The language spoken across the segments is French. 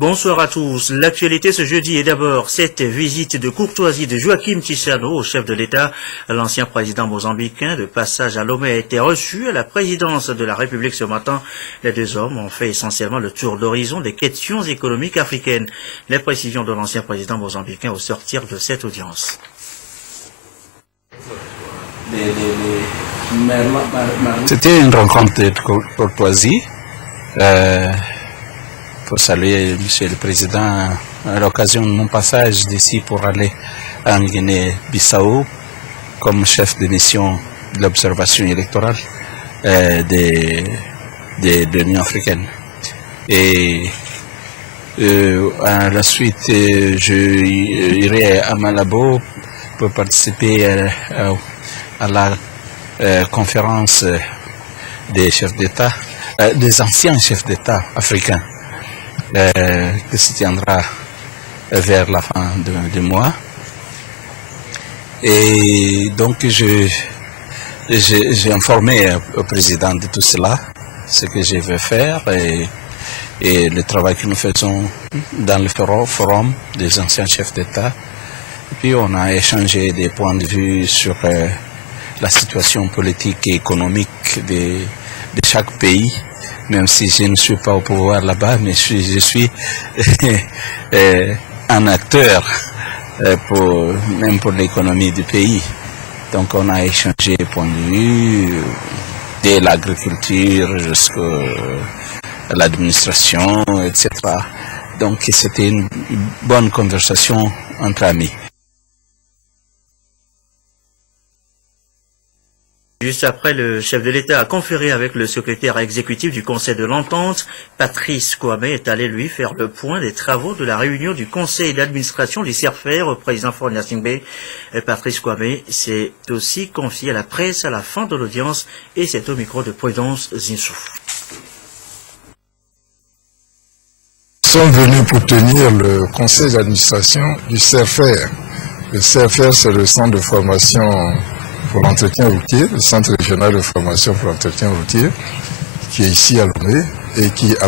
Bonsoir à tous. L'actualité ce jeudi est d'abord cette visite de courtoisie de Joaquim Chissano au chef de l'État. L'ancien président mozambicain de passage à Lomé a été reçu à la présidence de la République ce matin. Les deux hommes ont fait essentiellement le tour d'horizon des questions économiques africaines. Les précisions de l'ancien président mozambicain au sortir de cette audience. C'était une rencontre de courtoisie. Pour saluer Monsieur le Président à l'occasion de mon passage d'ici pour aller en Guinée-Bissau comme chef de mission de l'observation électorale de l'Union africaine. Et à la suite, je irai à Malabo pour participer à la conférence des chefs d'État, des anciens chefs d'État africains. Qui se tiendra vers la fin du mois. Et donc j'ai informé au président de tout cela, ce que je vais faire et le travail que nous faisons dans le forum des anciens chefs d'État. Et puis on a échangé des points de vue sur la situation politique et économique de chaque pays. Même si je ne suis pas au pouvoir là-bas, mais je suis un acteur même pour l'économie du pays. Donc on a échangé des points de vue, de l'agriculture jusqu'à l'administration, etc. Donc c'était une bonne conversation entre amis. Juste après, le chef de l'État a conféré avec le secrétaire exécutif du Conseil de l'Entente. Patrice Kwame est allé, lui, faire le point des travaux de la réunion du Conseil d'administration du CERFER au président Faure Gnassingbé. Patrice Kwame s'est aussi confié à la presse à la fin de l'audience et c'est au micro de Prudence Zinsou. Nous sommes venus pour tenir le Conseil d'administration du CERFER. Le CERFER, c'est le centre de formation pour l'entretien routier, le centre régional de formation pour l'entretien routier, qui est ici à Lomé et qui est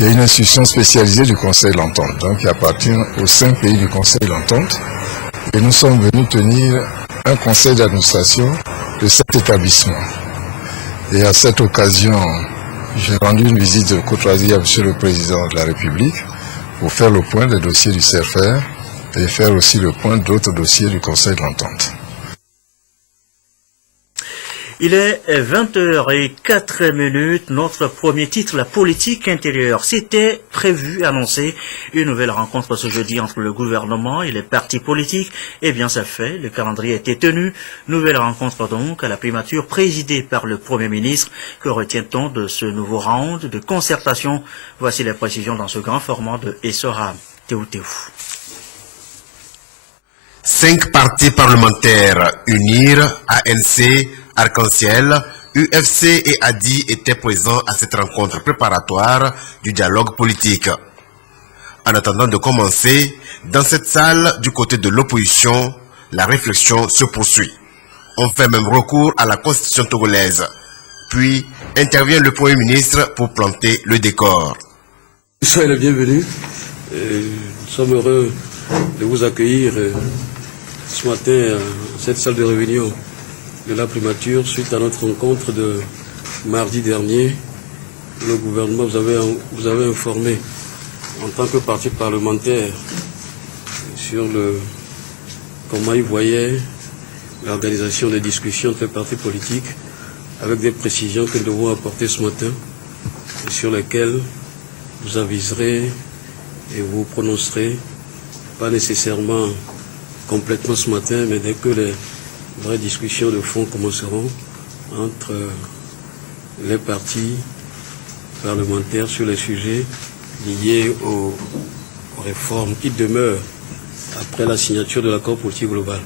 une institution spécialisée du Conseil de l'Entente, donc qui appartient aux 5 pays du Conseil de l'Entente. Et nous sommes venus tenir un conseil d'administration de cet établissement. Et à cette occasion, j'ai rendu une visite de courtoisie à Monsieur le Président de la République pour faire le point des dossiers du CERFER et faire aussi le point d'autres dossiers du Conseil de l'Entente. Il est 20h04. Notre premier titre, la politique intérieure. C'était prévu, annoncé, une nouvelle rencontre ce jeudi entre le gouvernement et les partis politiques. Eh bien, ça fait. Le calendrier a été tenu. Nouvelle rencontre donc à la primature présidée par le Premier ministre. Que retient-on de ce nouveau round de concertation? Voici les précisions dans ce grand format de Essora Théou. 5 partis parlementaires, UNIR, ANC, Arc-en-Ciel, UFC et ADI étaient présents à cette rencontre préparatoire du dialogue politique. En attendant de commencer, dans cette salle, du côté de l'opposition, la réflexion se poursuit. On fait même recours à la constitution togolaise. Puis intervient le Premier ministre pour planter le décor. Soyez les bienvenus. Nous sommes heureux de vous accueillir ce matin à cette salle de réunion de la primature suite à notre rencontre de mardi dernier. Le gouvernement vous avez informé en tant que parti parlementaire sur comment il voyait l'organisation des discussions entre les partis politiques avec des précisions que nous devons apporter ce matin et sur lesquelles vous aviserez et vous prononcerez, pas nécessairement complètement ce matin, mais dès que les vraies discussions de fond commenceront entre les partis parlementaires sur les sujets liés aux réformes qui demeurent après la signature de l'accord politique global.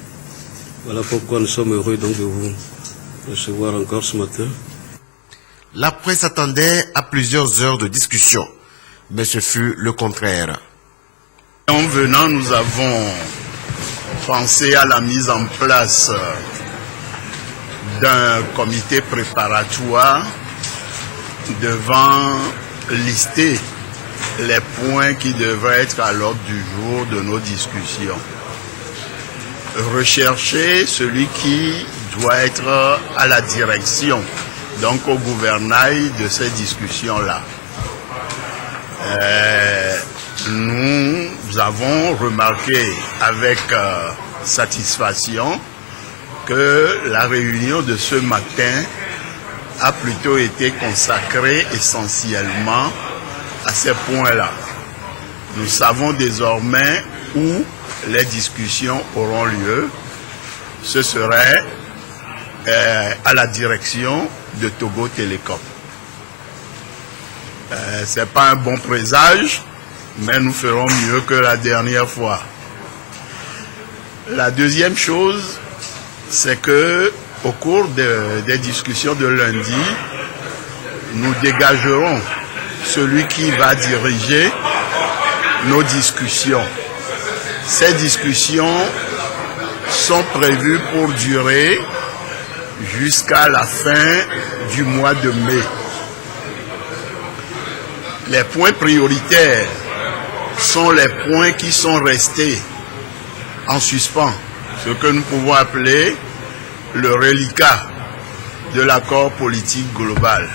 Voilà pourquoi nous sommes heureux donc de vous recevoir encore ce matin. La presse attendait à plusieurs heures de discussion, mais ce fut le contraire. En venant, nous avons pensé à la mise en place d'un comité préparatoire devant lister les points qui devraient être à l'ordre du jour de nos discussions. Rechercher celui qui doit être à la direction, donc au gouvernail de ces discussions-là. Nous avons remarqué avec satisfaction que la réunion de ce matin a plutôt été consacrée essentiellement à ces points-là. Nous savons désormais où les discussions auront lieu. Ce serait à la direction de Togo Télécom. Ce n'est pas un bon présage, mais nous ferons mieux que la dernière fois. La deuxième chose, c'est que au cours des discussions de lundi, nous dégagerons celui qui va diriger nos discussions. Ces discussions sont prévues pour durer jusqu'à la fin du mois de mai. Les points prioritaires sont les points qui sont restés en suspens, ce que nous pouvons appeler le reliquat de l'accord politique global.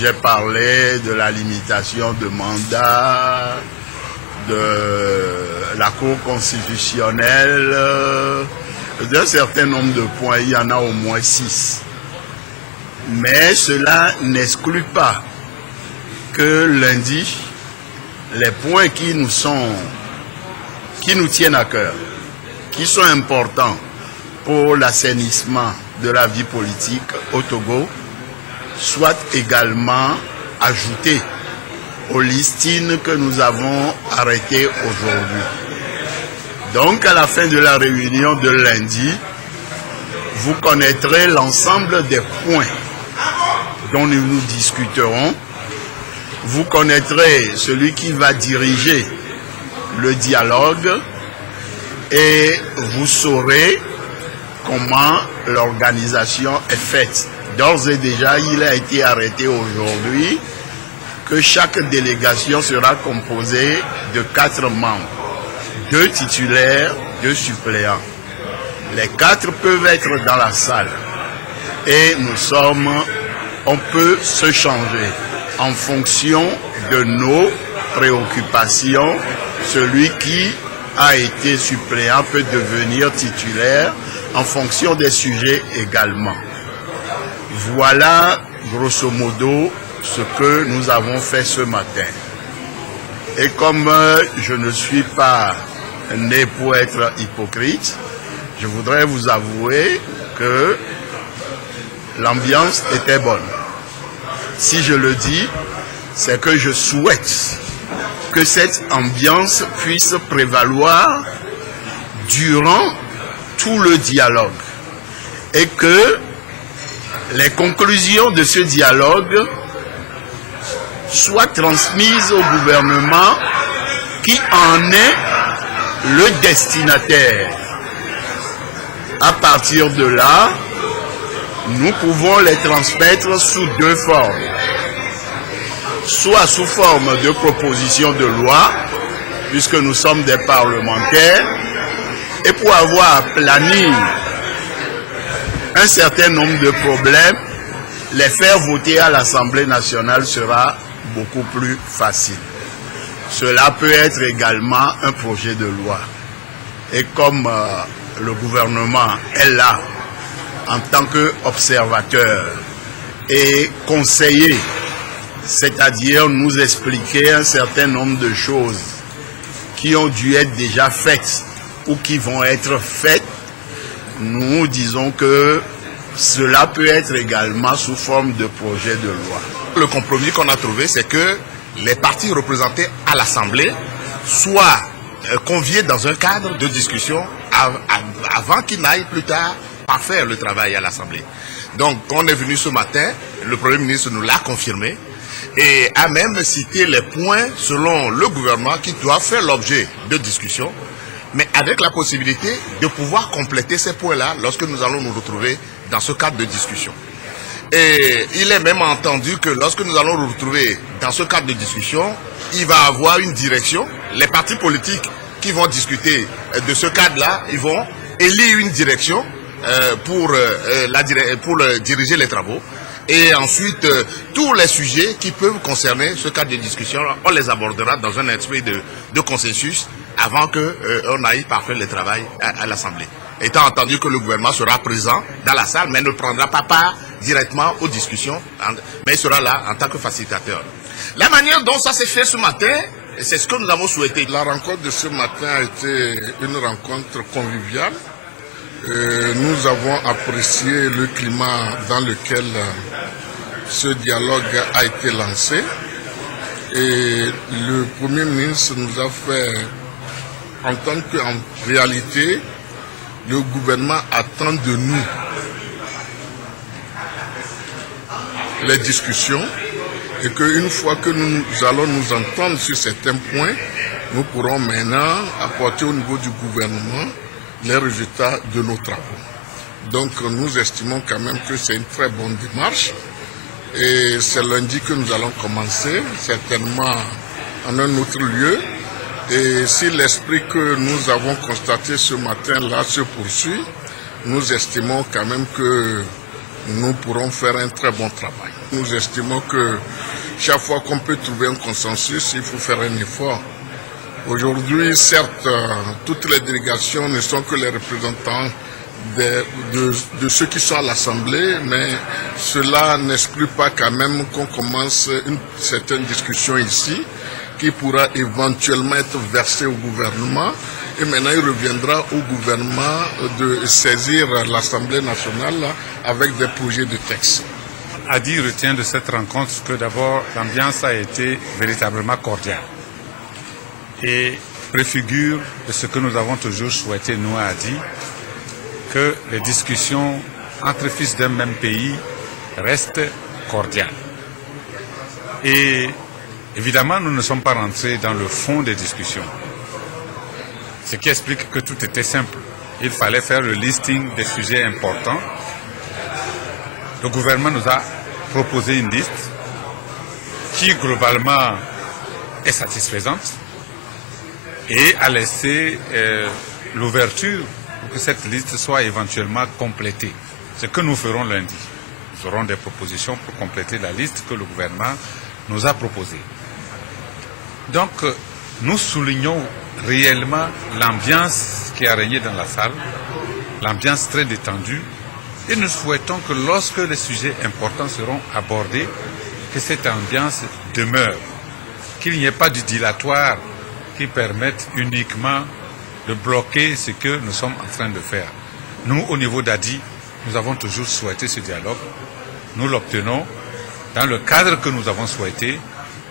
J'ai parlé de la limitation de mandat, de la Cour constitutionnelle, d'un certain nombre de points, il y en a au moins 6. Mais cela n'exclut pas que lundi, les points qui nous tiennent à cœur, qui sont importants pour l'assainissement de la vie politique au Togo, soient également ajoutés aux listines que nous avons arrêtées aujourd'hui. Donc, à la fin de la réunion de lundi, vous connaîtrez l'ensemble des points dont nous discuterons. Vous connaîtrez celui qui va diriger le dialogue et vous saurez comment l'organisation est faite. D'ores et déjà, il a été arrêté aujourd'hui que chaque délégation sera composée de 4 membres, 2 titulaires, 2 suppléants. Les 4 peuvent être dans la salle et on peut se changer en fonction de nos préoccupations. Celui qui a été suppléant peut devenir titulaire en fonction des sujets également. Voilà, grosso modo, ce que nous avons fait ce matin. Et comme je ne suis pas né pour être hypocrite, je voudrais vous avouer que l'ambiance était bonne. Si je le dis, c'est que je souhaite que cette ambiance puisse prévaloir durant tout le dialogue et que les conclusions de ce dialogue soient transmises au gouvernement qui en est le destinataire. À partir de là, nous pouvons les transmettre sous 2 formes. Soit sous forme de proposition de loi, puisque nous sommes des parlementaires, et pour avoir à planir un certain nombre de problèmes, les faire voter à l'Assemblée nationale sera beaucoup plus facile. Cela peut être également un projet de loi. Et comme le gouvernement est là en tant qu'observateur et conseiller, c'est-à-dire nous expliquer un certain nombre de choses qui ont dû être déjà faites ou qui vont être faites, nous disons que cela peut être également sous forme de projet de loi. Le compromis qu'on a trouvé, c'est que les partis représentés à l'Assemblée soient conviés dans un cadre de discussion avant qu'ils n'aillent plus tard parfaire le travail à l'Assemblée. Donc, on est venu ce matin, le Premier ministre nous l'a confirmé et a même cité les points selon le gouvernement qui doivent faire l'objet de discussion, mais avec la possibilité de pouvoir compléter ces points-là lorsque nous allons nous retrouver dans ce cadre de discussion. Et il est même entendu que lorsque nous allons nous retrouver dans ce cadre de discussion, il va avoir une direction. Les partis politiques qui vont discuter de ce cadre-là, ils vont élire une direction pour diriger les travaux. Et ensuite, tous les sujets qui peuvent concerner ce cadre de discussion, on les abordera dans un esprit de consensus avant qu'on aille parfaire le travail à l'Assemblée. Étant entendu que le gouvernement sera présent dans la salle, mais ne prendra pas part directement aux discussions, mais il sera là en tant que facilitateur. La manière dont ça s'est fait ce matin, c'est ce que nous avons souhaité. La rencontre de ce matin a été une rencontre conviviale. Nous avons apprécié le climat dans lequel ce dialogue a été lancé. Et le Premier ministre nous a fait entendre qu'en réalité, le gouvernement attend de nous les discussions et qu'une fois que nous allons nous entendre sur certains points, nous pourrons maintenant apporter au niveau du gouvernement les résultats de nos travaux. Donc nous estimons quand même que c'est une très bonne démarche et c'est lundi que nous allons commencer, certainement en un autre lieu. Et si l'esprit que nous avons constaté ce matin-là se poursuit, nous estimons quand même que nous pourrons faire un très bon travail. Nous estimons que chaque fois qu'on peut trouver un consensus, il faut faire un effort. Aujourd'hui, certes, toutes les délégations ne sont que les représentants de ceux qui sont à l'Assemblée, mais cela n'exclut pas quand même qu'on commence une certaine discussion ici, qui pourra éventuellement être versée au gouvernement. Et maintenant, il reviendra au gouvernement de saisir l'Assemblée nationale avec des projets de texte. Adi retient de cette rencontre que d'abord, l'ambiance a été véritablement cordiale et préfigure de ce que nous avons toujours souhaité, nous, à Adi, que les discussions entre fils d'un même pays restent cordiales. Et évidemment, nous ne sommes pas rentrés dans le fond des discussions, ce qui explique que tout était simple. Il fallait faire le listing des sujets importants. Le gouvernement nous a proposé une liste qui, globalement, est satisfaisante et a laissé l'ouverture pour que cette liste soit éventuellement complétée. Ce que nous ferons lundi. Nous aurons des propositions pour compléter la liste que le gouvernement nous a proposée. Donc, nous soulignons réellement l'ambiance qui a régné dans la salle, l'ambiance très détendue, et nous souhaitons que lorsque les sujets importants seront abordés, que cette ambiance demeure, qu'il n'y ait pas du dilatoire qui permette uniquement de bloquer ce que nous sommes en train de faire. Nous, au niveau d'Adi, nous avons toujours souhaité ce dialogue. Nous l'obtenons dans le cadre que nous avons souhaité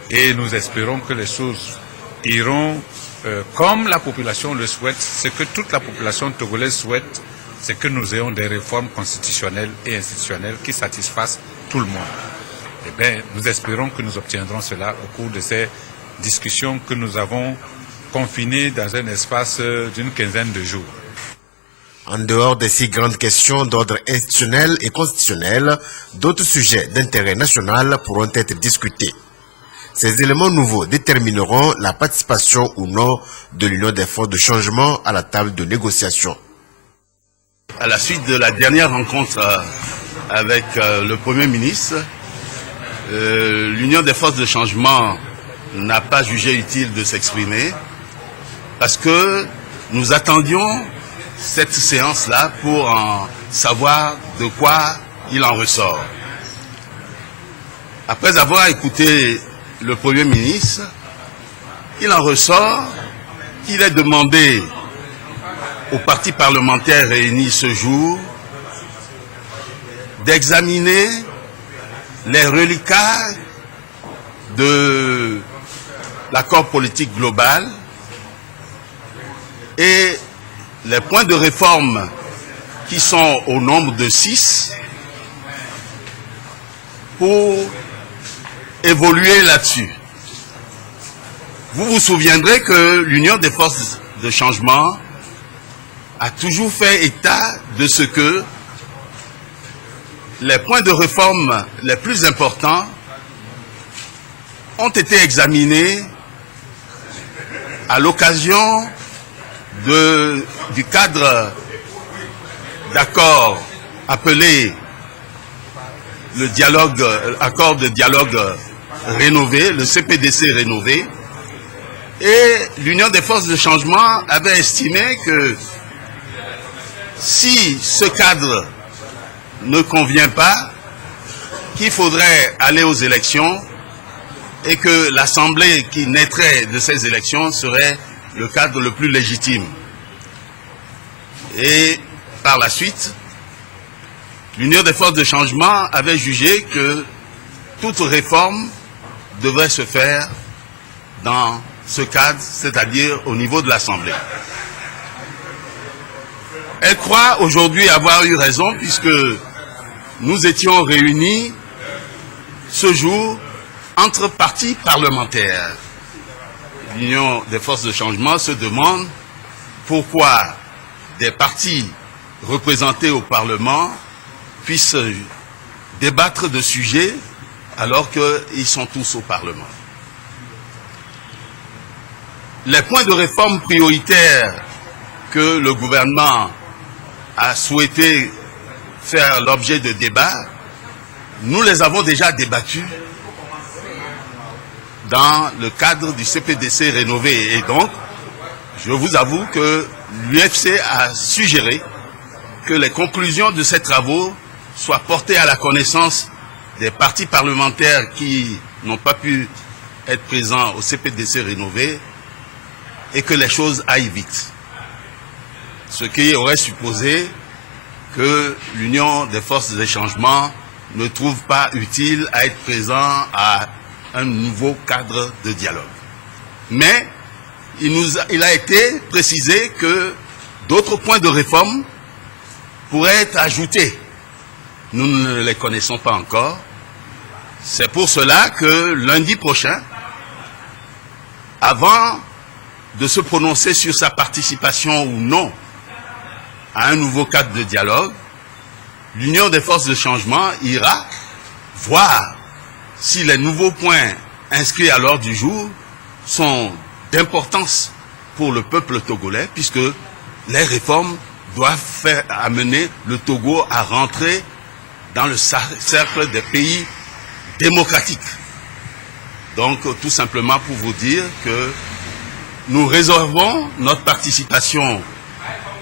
et nous espérons que les choses iront comme la population le souhaite. Ce que toute la population togolaise souhaite, c'est que nous ayons des réformes constitutionnelles et institutionnelles qui satisfassent tout le monde. Eh bien, nous espérons que nous obtiendrons cela au cours de ces discussions que nous avons confinées dans un espace d'une quinzaine de jours. En dehors de ces grandes questions d'ordre institutionnel et constitutionnel, d'autres sujets d'intérêt national pourront être discutés. Ces éléments nouveaux détermineront la participation ou non de l'Union des forces de changement à la table de négociation. À la suite de la dernière rencontre avec le Premier ministre, l'Union des forces de changement n'a pas jugé utile de s'exprimer parce que nous attendions cette séance-là pour en savoir de quoi il en ressort. Après avoir écouté le Premier ministre, il en ressort qu'il est demandé aux partis parlementaires réunis ce jour d'examiner les reliquats de l'accord politique global et les points de réforme qui sont au nombre de 6 pour évoluer là-dessus. Vous vous souviendrez que l'Union des forces de changement a toujours fait état de ce que les points de réforme les plus importants ont été examinés à l'occasion du cadre d'accord appelé le dialogue, accord de dialogue rénové, le CPDC rénové, et l'Union des forces de changement avait estimé que si ce cadre ne convient pas, qu'il faudrait aller aux élections et que l'Assemblée qui naîtrait de ces élections serait le cadre le plus légitime. Et par la suite, l'Union des forces de changement avait jugé que toute réforme devrait se faire dans ce cadre, c'est-à-dire au niveau de l'Assemblée. Elle croit aujourd'hui avoir eu raison puisque nous étions réunis ce jour entre partis parlementaires. L'Union des forces de changement se demande pourquoi des partis représentés au Parlement puissent débattre de sujets alors qu'ils sont tous au Parlement. Les points de réforme prioritaires que le gouvernement a souhaité faire l'objet de débats, nous les avons déjà débattus dans le cadre du CPDC rénové. Et donc, je vous avoue que l'UFC a suggéré que les conclusions de ces travaux soient portées à la connaissance des partis parlementaires qui n'ont pas pu être présents au CPDC rénové et que les choses aillent vite. Ce qui aurait supposé que l'Union des forces de changement ne trouve pas utile à être présent à un nouveau cadre de dialogue. Mais il a été précisé que d'autres points de réforme pourraient être ajoutés. Nous ne les connaissons pas encore. C'est pour cela que lundi prochain, avant de se prononcer sur sa participation ou non à un nouveau cadre de dialogue, l'Union des forces de changement ira voir si les nouveaux points inscrits à l'ordre du jour sont d'importance pour le peuple togolais, puisque les réformes doivent amener le Togo à rentrer dans le cercle des pays démocratiques. Donc, tout simplement pour vous dire que nous réservons notre participation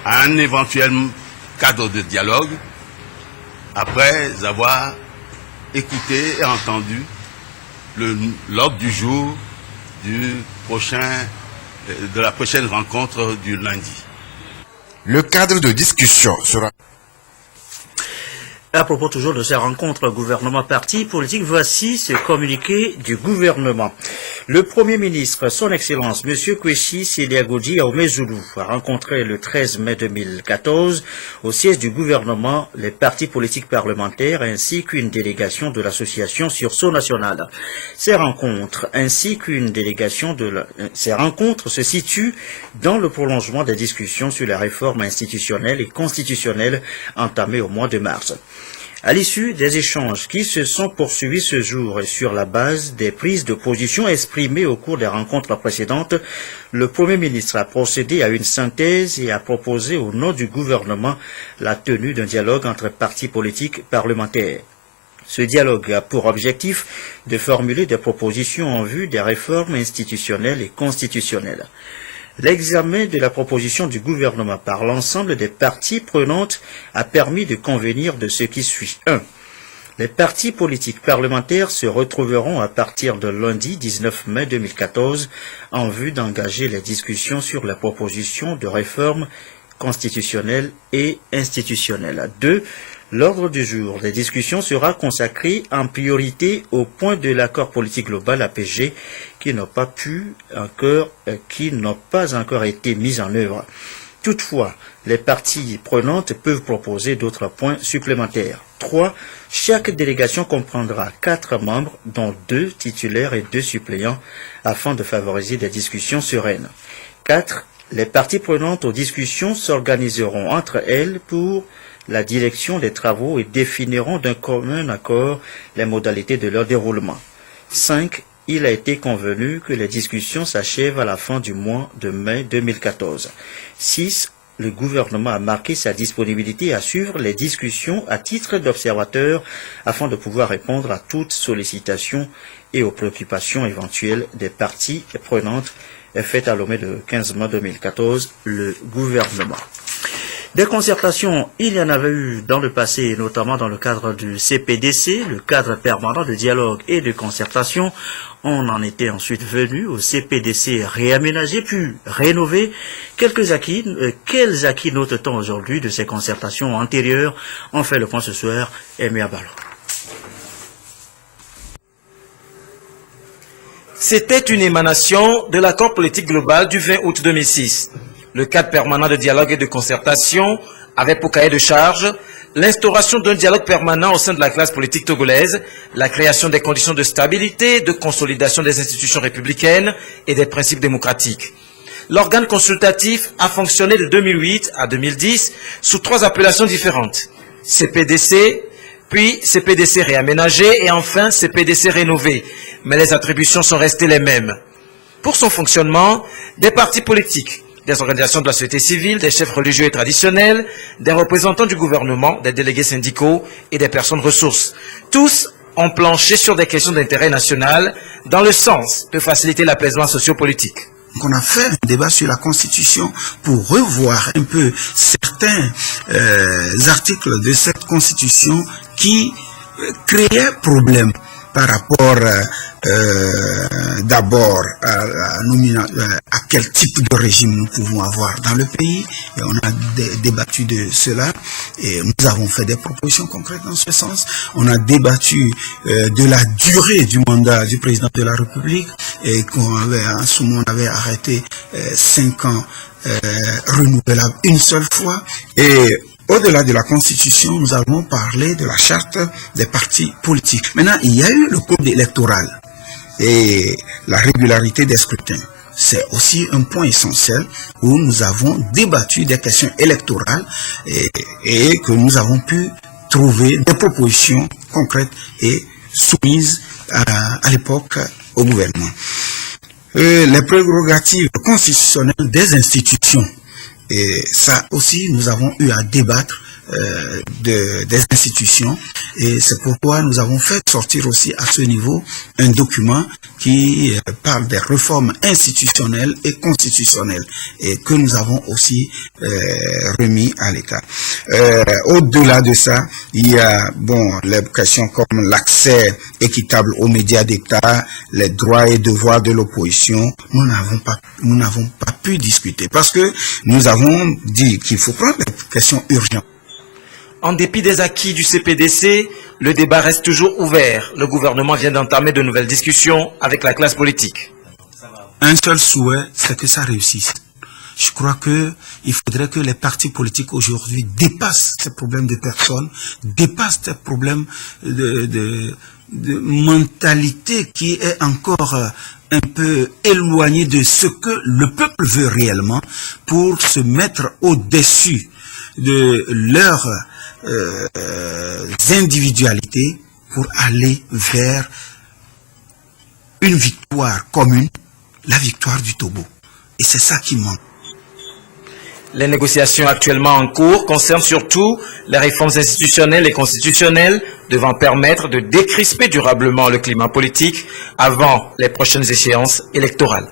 à un éventuel cadre de dialogue après avoir écouté et entendu l'ordre du jour de la prochaine rencontre du lundi. Le cadre de discussion sera... À propos toujours de ces rencontres gouvernement-parti politique, voici ce communiqué du gouvernement. Le Premier ministre, son Excellence, M. Kweshi Seliagodji Aomezoulou, a rencontré le 13 mai 2014 au siège du gouvernement les partis politiques parlementaires ainsi qu'une délégation de l'association Sursaut National. Ces rencontres se situent dans le prolongement des discussions sur la réforme institutionnelle et constitutionnelle entamées au mois de mars. À l'issue des échanges qui se sont poursuivis ce jour et sur la base des prises de position exprimées au cours des rencontres précédentes, le Premier ministre a procédé à une synthèse et a proposé au nom du gouvernement la tenue d'un dialogue entre partis politiques parlementaires. Ce dialogue a pour objectif de formuler des propositions en vue des réformes institutionnelles et constitutionnelles. L'examen de la proposition du gouvernement par l'ensemble des parties prenantes a permis de convenir de ce qui suit. 1. Les partis politiques parlementaires se retrouveront à partir de lundi 19 mai 2014 en vue d'engager les discussions sur la proposition de réforme constitutionnelle et institutionnelle. 2. L'ordre du jour des discussions sera consacré en priorité au point de l'accord politique global APG qui n'a pas encore été mis en œuvre. Toutefois, les parties prenantes peuvent proposer d'autres points supplémentaires. 3. Chaque délégation comprendra 4 membres, dont 2 titulaires et 2 suppléants, afin de favoriser des discussions sereines. 4. Les parties prenantes aux discussions s'organiseront entre elles pour la direction des travaux et définiront d'un commun accord les modalités de leur déroulement. 5. il a été convenu que les discussions s'achèvent à la fin du mois de mai 2014. 6. Le gouvernement a marqué sa disponibilité à suivre les discussions à titre d'observateur afin de pouvoir répondre à toute sollicitation et aux préoccupations éventuelles des parties prenantes faites à Lomé le 15 mai 2014, le gouvernement. Des concertations, il y en avait eu dans le passé, notamment dans le cadre du CPDC, le cadre permanent de dialogue et de concertation. On en était ensuite venu au CPDC réaménagé puis rénové. Quels acquis note-t-on aujourd'hui de ces concertations antérieures? On fait le point ce soir, Aimé Abalo. C'était une émanation de l'accord politique global du 20 août 2006. Le cadre permanent de dialogue et de concertation avait pour cahier de charge l'instauration d'un dialogue permanent au sein de la classe politique togolaise, la création des conditions de stabilité, de consolidation des institutions républicaines et des principes démocratiques. L'organe consultatif a fonctionné de 2008 à 2010 sous 3 appellations différentes. CPDC, puis CPDC réaménagé et enfin CPDC rénové. Mais les attributions sont restées les mêmes. Pour son fonctionnement, des partis politiques, des organisations de la société civile, des chefs religieux et traditionnels, des représentants du gouvernement, des délégués syndicaux et des personnes ressources. Tous ont planché sur des questions d'intérêt national dans le sens de faciliter l'apaisement sociopolitique. On a fait un débat sur la Constitution pour revoir un peu certains articles de cette Constitution qui créaient problème par rapport d'abord à quel type de régime nous pouvons avoir dans le pays. Et on a débattu de cela et nous avons fait des propositions concrètes dans ce sens. On a débattu de la durée du mandat du président de la République et en ce moment on avait arrêté 5 ans renouvelables une seule fois. Et au-delà de la Constitution, nous avons parlé de la charte des partis politiques. Maintenant, il y a eu le code électoral et la régularité des scrutins. C'est aussi un point essentiel où nous avons débattu des questions électorales et que nous avons pu trouver des propositions concrètes et soumises à l'époque au gouvernement. Les prérogatives constitutionnelles des institutions. Et ça aussi, nous avons eu à débattre des institutions et c'est pourquoi nous avons fait sortir aussi à ce niveau un document qui parle des réformes institutionnelles et constitutionnelles et que nous avons aussi remis à l'État. Au-delà de ça, il y a les questions comme l'accès équitable aux médias d'État, les droits et devoirs de l'opposition. Nous n'avons pas pu discuter parce que nous avons dit qu'il faut prendre les questions urgentes. En dépit des acquis du CPDC, le débat reste toujours ouvert. Le gouvernement vient d'entamer de nouvelles discussions avec la classe politique. Un seul souhait, c'est que ça réussisse. Je crois qu'il faudrait que les partis politiques aujourd'hui dépassent ces problèmes de personnes, dépassent ces problèmes de mentalité qui est encore un peu éloignée de ce que le peuple veut réellement pour se mettre au-dessus de leurs individualités pour aller vers une victoire commune, la victoire du Togo. Et c'est ça qui manque. Les négociations actuellement en cours concernent surtout les réformes institutionnelles et constitutionnelles devant permettre de décrisper durablement le climat politique avant les prochaines échéances électorales.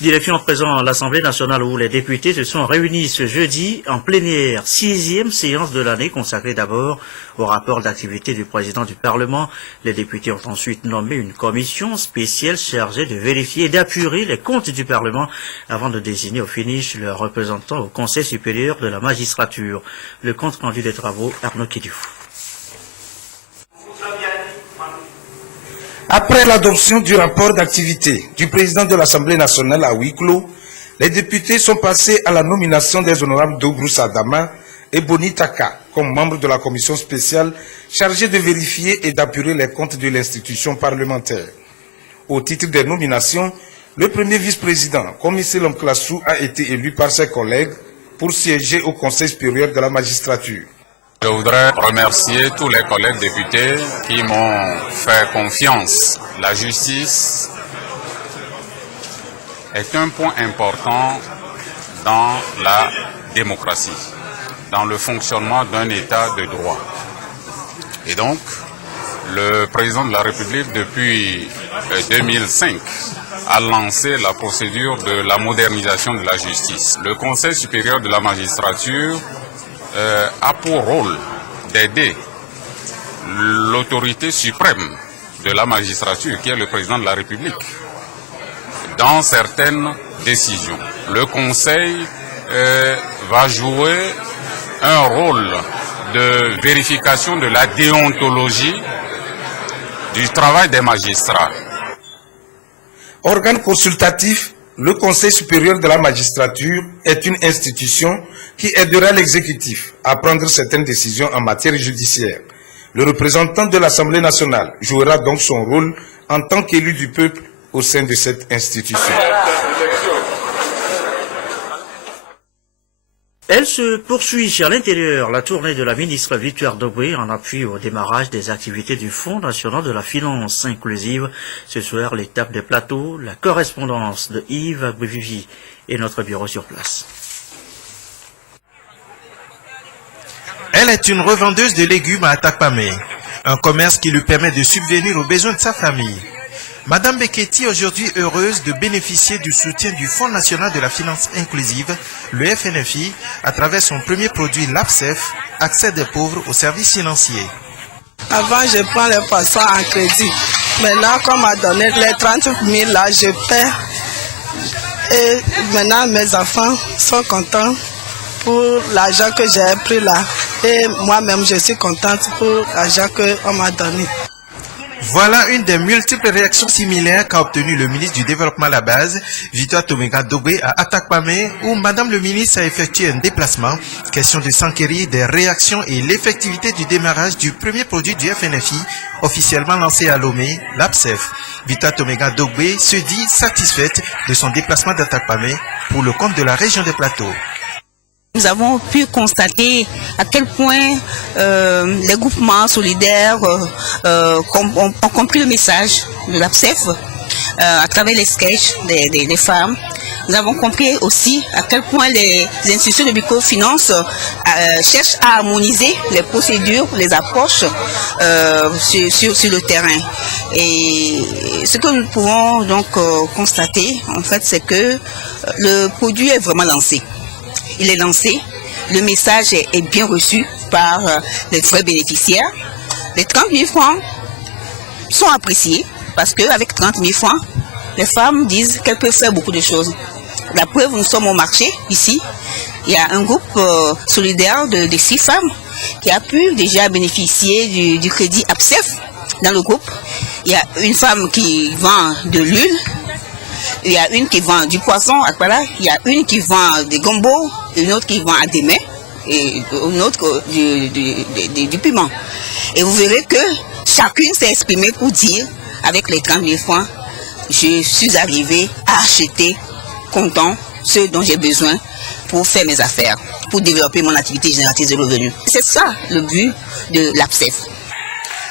Direction à présent l'Assemblée nationale où les députés se sont réunis ce jeudi en plénière, 6e séance de l'année consacrée d'abord au rapport d'activité du président du Parlement. Les députés ont ensuite nommé une commission spéciale chargée de vérifier et d'apurer les comptes du Parlement avant de désigner au finish leurs représentants au Conseil supérieur de la magistrature. Le compte rendu des travaux, Arnaud Kidiouf. Après l'adoption du rapport d'activité du président de l'Assemblée nationale à huis clos, les députés sont passés à la nomination des honorables Dobrous Adama et Boni Taka comme membres de la commission spéciale chargée de vérifier et d'apurer les comptes de l'institution parlementaire. Au titre des nominations, le premier vice-président, Commissaire Lomklassou, a été élu par ses collègues pour siéger au Conseil supérieur de la magistrature. Je voudrais remercier tous les collègues députés qui m'ont fait confiance. La justice est un point important dans la démocratie, dans le fonctionnement d'un État de droit. Et donc, le président de la République, depuis 2005, a lancé la procédure de la modernisation de la justice. Le Conseil supérieur de la magistrature a pour rôle d'aider l'autorité suprême de la magistrature, qui est le président de la République, dans certaines décisions. Le Conseil va jouer un rôle de vérification de la déontologie du travail des magistrats. Organe consultatif, le Conseil supérieur de la magistrature est une institution qui aidera l'exécutif à prendre certaines décisions en matière judiciaire. Le représentant de l'Assemblée nationale jouera donc son rôle en tant qu'élu du peuple au sein de cette institution. Elle se poursuit à l'intérieur la tournée de la ministre Victoire Dogbe en appui au démarrage des activités du Fonds national de la finance inclusive. Ce soir, l'étape des plateaux, la correspondance de Yves Agbevivi et notre bureau sur place. Elle est une revendeuse de légumes à Atakpamé, un commerce qui lui permet de subvenir aux besoins de sa famille. Madame Beketi est aujourd'hui heureuse de bénéficier du soutien du Fonds national de la finance inclusive, le FNFI, à travers son premier produit l'APSEF, accès des pauvres aux services financiers. Avant, je prends les poissons en crédit. Maintenant, comme on m'a donné les 30 000 là, je paie. Et maintenant, mes enfants sont contents pour l'argent que j'ai pris là. Et moi-même, je suis contente pour l'argent qu'on m'a donné. Voilà une des multiples réactions similaires qu'a obtenu le ministre du Développement à la base, Victoire Toméga Dogbe, à Atakpamé, où Madame le ministre a effectué un déplacement. Question de s'enquérir des réactions et l'effectivité du démarrage du premier produit du FNFI, officiellement lancé à Lomé, l'APSEF. Victoire Toméga Dogbe se dit satisfaite de son déplacement d'Atakpamé pour le compte de la région des Plateaux. Nous avons pu constater à quel point les groupements solidaires ont compris le message de l'APSEF à travers les sketchs des femmes. Nous avons compris aussi à quel point les institutions de microfinance cherchent à harmoniser les procédures, les approches sur le terrain. Et ce que nous pouvons donc constater, en fait, c'est que le produit est vraiment lancé. Il est lancé, le message est bien reçu par les vrais bénéficiaires. Les 30 000 francs sont appréciés parce qu'avec 30 000 francs, les femmes disent qu'elles peuvent faire beaucoup de choses. La preuve, nous sommes au marché ici. Il y a un groupe solidaire de 6 femmes qui a pu déjà bénéficier du crédit APSEF dans le groupe. Il y a une femme qui vend de l'huile. Il y a une qui vend du poisson, il y a une qui vend des gombo, une autre qui vend à des mains, et une autre du piment. Et vous verrez que chacune s'est exprimée pour dire, avec les 30 000 francs, je suis arrivé à acheter comptant ce dont j'ai besoin pour faire mes affaires, pour développer mon activité génératrice de revenus. C'est ça le but de l'APSEF.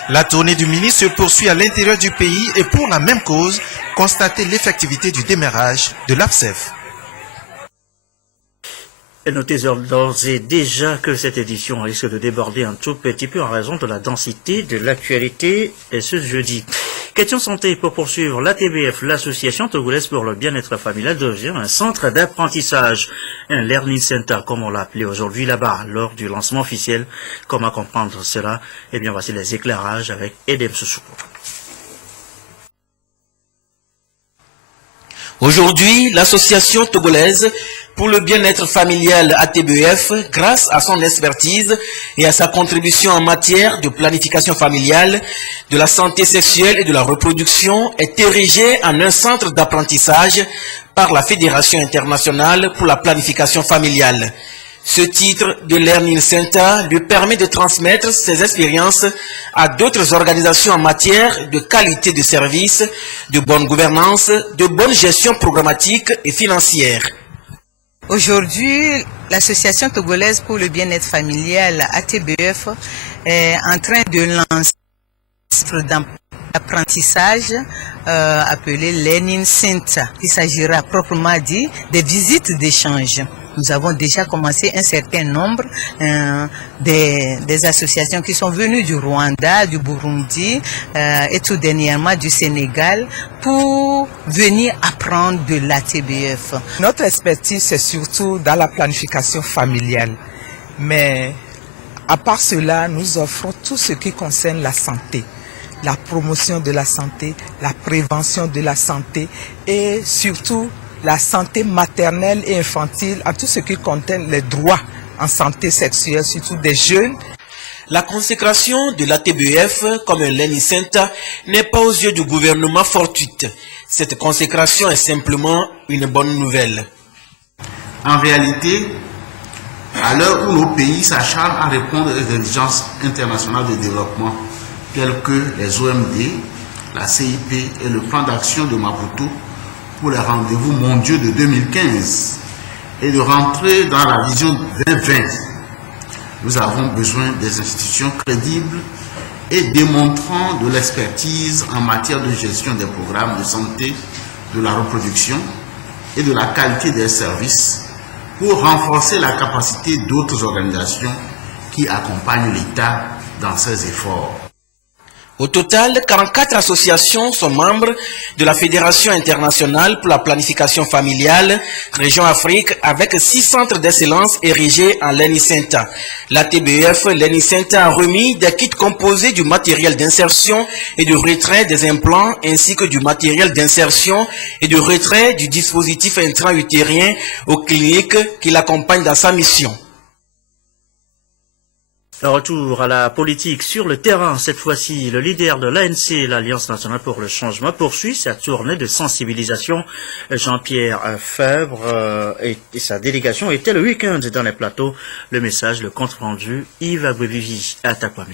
La tournée du ministre se poursuit à l'intérieur du pays et pour la même cause, constater l'effectivité du démarrage de l'APSEF. Et notez d'ores et déjà que cette édition risque de déborder un tout petit peu en raison de la densité de l'actualité ce jeudi. Question santé pour poursuivre. L'ATBF, l'association togolaise pour le bien-être familial, devient un centre d'apprentissage, un learning center comme on l'a appelé aujourd'hui là-bas lors du lancement officiel. Comment comprendre cela? Eh bien, voici les éclairages avec Edem Soussoukou. Aujourd'hui, l'association togolaise pour le bien-être familial ATBF, grâce à son expertise et à sa contribution en matière de planification familiale, de la santé sexuelle et de la reproduction, est érigée en un centre d'apprentissage par la Fédération internationale pour la planification familiale. Ce titre de Learning Center lui permet de transmettre ses expériences à d'autres organisations en matière de qualité de service, de bonne gouvernance, de bonne gestion programmatique et financière. Aujourd'hui, L'Association togolaise pour le bien-être familial, ATBF, est en train de lancer un apprentissage appelé Learning Center. Il s'agira proprement dit des visites d'échange. Nous avons déjà commencé un certain nombre des associations qui sont venues du Rwanda, du Burundi et tout dernièrement du Sénégal pour venir apprendre de l'ATBF. Notre expertise, c'est surtout dans la planification familiale. Mais à part cela, nous offrons tout ce qui concerne la santé, la promotion de la santé, la prévention de la santé et surtout la santé maternelle et infantile, à tout ce qui contient les droits en santé sexuelle, surtout des jeunes. La consécration de l'ATBF comme un learning center n'est pas aux yeux du gouvernement fortuite. Cette consécration est simplement une bonne nouvelle. En réalité, à l'heure où nos pays s'acharnent à répondre aux exigences internationales de développement, telles que les OMD, la CIP et le plan d'action de Maputo, pour les rendez-vous mondiaux de 2015 et de rentrer dans la vision 2020, nous avons besoin des institutions crédibles et démontrant de l'expertise en matière de gestion des programmes de santé, de la reproduction et de la qualité des services pour renforcer la capacité d'autres organisations qui accompagnent l'État dans ses efforts. Au total, 44 associations sont membres de la Fédération internationale pour la planification familiale, région Afrique, avec 6 centres d'excellence érigés en Learning Center. La TBF Learning Center a remis des kits composés du matériel d'insertion et de retrait des implants, ainsi que du matériel d'insertion et de retrait du dispositif intra-utérien aux cliniques qui l'accompagnent dans sa mission. Retour à la politique sur le terrain. Cette fois-ci, le leader de l'ANC, l'Alliance nationale pour le changement, poursuit sa tournée de sensibilisation. Jean-Pierre Fabre et sa délégation étaient le week-end dans les plateaux. Le message, le compte rendu, Yves Agbevivi à Atakwame.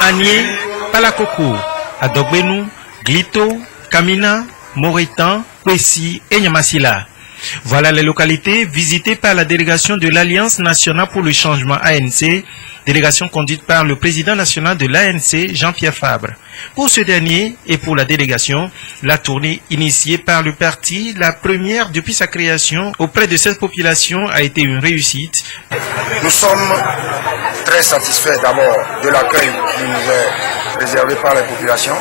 Anier, Palakoko, Adogbenu, Glito, Kamina, Moritan, Kwesi et Nyamasila. Voilà les localités visitées par la délégation de l'Alliance nationale pour le changement ANC, délégation conduite par le président national de l'ANC, Jean-Pierre Fabre. Pour ce dernier et pour la délégation, la tournée initiée par le parti, la première depuis sa création auprès de cette population, a été une réussite. Nous sommes très satisfaits d'abord de l'accueil qui nous est réservé par les populations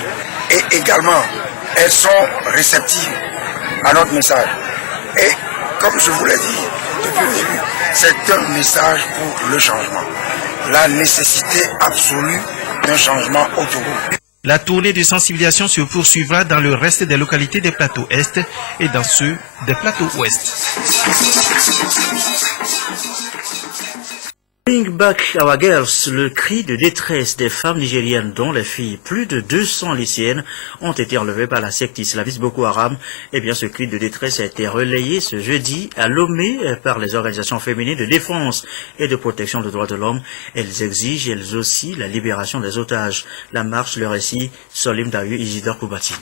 et également elles sont réceptives à notre message. Et comme je vous l'ai dit depuis le début, c'est un message pour le changement. La nécessité absolue d'un changement au Togo. La tournée de sensibilisation se poursuivra dans le reste des localités des plateaux Est et dans ceux des plateaux Ouest. Bring back our girls, le cri de détresse des femmes nigériennes dont les filles, plus de 200 lycéennes, ont été enlevées par la secte islamiste Boko Haram. Eh bien, ce cri de détresse a été relayé ce jeudi à Lomé par les organisations féminines de défense et de protection des droits de l'homme. Elles exigent, elles aussi, la libération des otages. La marche, le récit, Solim Dayu, Isidore Koubati.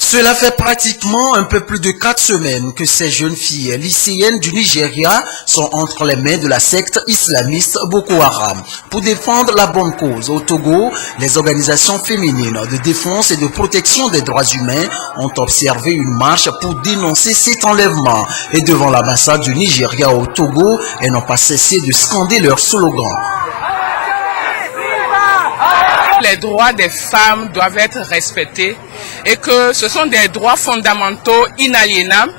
Cela fait pratiquement un peu plus de 4 semaines que ces jeunes filles lycéennes du Nigeria sont entre les mains de la secte islamiste Boko Haram. Pour défendre la bonne cause au Togo, les organisations féminines de défense et de protection des droits humains ont observé une marche pour dénoncer cet enlèvement. Et devant l'ambassade du Nigeria au Togo, elles n'ont pas cessé de scander leur slogan. Les droits des femmes doivent être respectés et que ce sont des droits fondamentaux inaliénables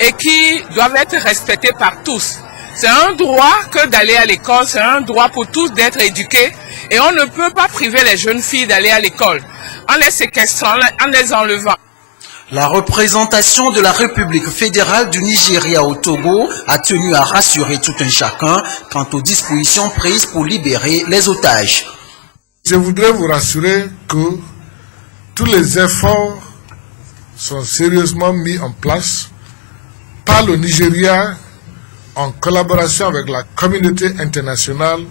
et qui doivent être respectés par tous. C'est un droit que d'aller à l'école, c'est un droit pour tous d'être éduqués et on ne peut pas priver les jeunes filles d'aller à l'école en les séquestrant, en les enlevant. La représentation de la République fédérale du Nigeria au Togo a tenu à rassurer tout un chacun quant aux dispositions prises pour libérer les otages. Je voudrais vous rassurer que tous les efforts sont sérieusement mis en place par le Nigeria en collaboration avec la communauté internationale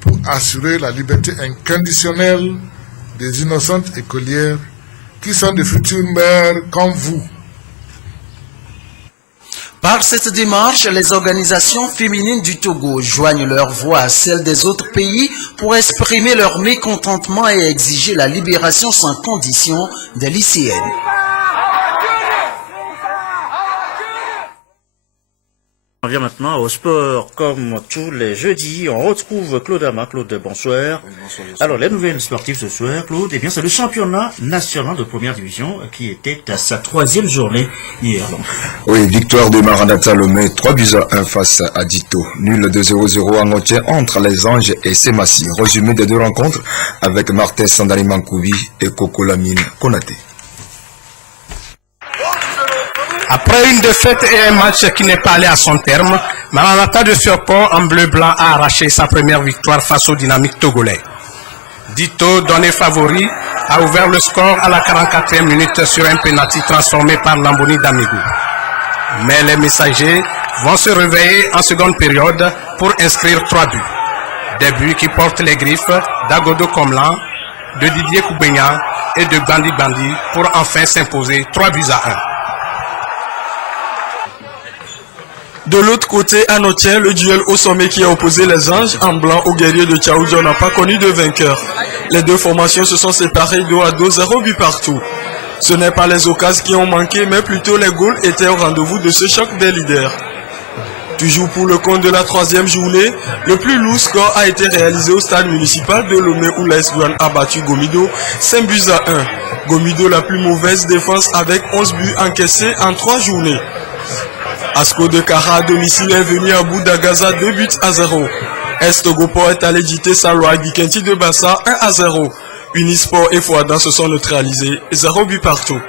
pour assurer la liberté inconditionnelle des innocentes écolières qui sont de futures mères comme vous. Par cette démarche, les organisations féminines du Togo joignent leur voix à celles des autres pays pour exprimer leur mécontentement et exiger la libération sans condition des lycéennes. On vient maintenant au sport. Comme tous les jeudis, on retrouve Claude Ama. Claude, bonsoir. Alors, les nouvelles sportives ce soir, Claude, eh bien, c'est le championnat national de première division qui était à sa 3e journée hier. Oui, victoire de Maranatha Lomé, 3-1 face à Dito. Nul de 0-0 en entier entre les Anges et Semassi. Résumé des deux rencontres avec Martin Sandari Mankoubi et Koko Lamine Konaté. Après une défaite et un match qui n'est pas allé à son terme, Maranatha de Surpont en bleu-blanc a arraché sa première victoire face au dynamique togolais. Dito, donné favori, a ouvert le score à la 44e minute sur un penalty transformé par Lamboni Damigou. Mais les messagers vont se réveiller en seconde période pour inscrire 3 buts. Des buts qui portent les griffes d'Agodo Komlan, de Didier Koubenya et de Bandi Bandi pour enfin s'imposer 3-1. De l'autre côté, à Notien, le duel au sommet qui a opposé les Anges en blanc aux guerriers de Tchaoudjo n'a pas connu de vainqueur. Les deux formations se sont séparées 2-2, 0 but partout. Ce n'est pas les occasions qui ont manqué, mais plutôt les goals étaient au rendez-vous de ce choc des leaders. Toujours pour le compte de la 3e journée, le plus lourd score a été réalisé au stade municipal de Lomé où l'AS Douane a battu Gomido 5-1. Gomido la plus mauvaise défense avec 11 buts encaissés en 3 journées. Asco de Kara à domicile est venu à bout d'Agaza 2-0. Est-Togoport est allé dicter Saloa Bikenti de Bassa 1-0. Unisport et Fouadan se sont neutralisés 0 but partout.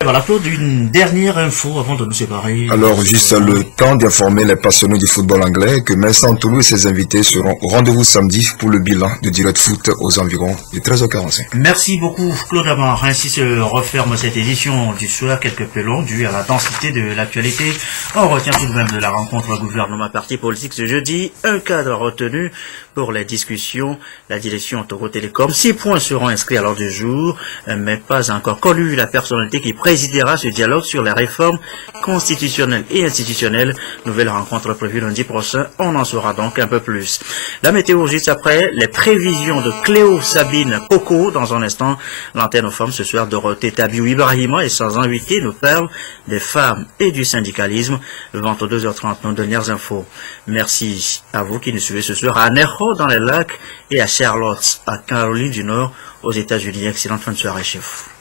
Voilà, Claude, une dernière info avant de nous séparer. Alors, juste le temps d'informer les passionnés du football anglais que Vincent Toulou et ses invités seront au rendez-vous samedi pour le bilan de Direct Foot aux environs de 13h45. Merci beaucoup, Claude Amar. Ainsi se referme cette édition du soir, quelque peu longue, due à la densité de l'actualité. On retient tout de même de la rencontre gouvernement-parti politique ce jeudi. Un cadre retenu pour les discussions. La direction Togo Télécom. 6 points seront inscrits à l'ordre du jour, mais pas encore connu la personnalité qui présidera ce dialogue sur les réformes constitutionnelles et institutionnelles. Nouvelle rencontre prévue lundi prochain. On en saura donc un peu plus. La météo juste après, les prévisions de Cléo Sabine Coco. Dans un instant, l'antenne aux femmes ce soir, Dorothée Tabiou Ibrahima et sans invité nous parle des femmes et du syndicalisme. 22h30, nos dernières infos. Merci à vous qui nous suivez ce soir à Nerho dans les lacs et à Charlotte, à Caroline du Nord, aux États-Unis. Excellente fin de soirée chez vous.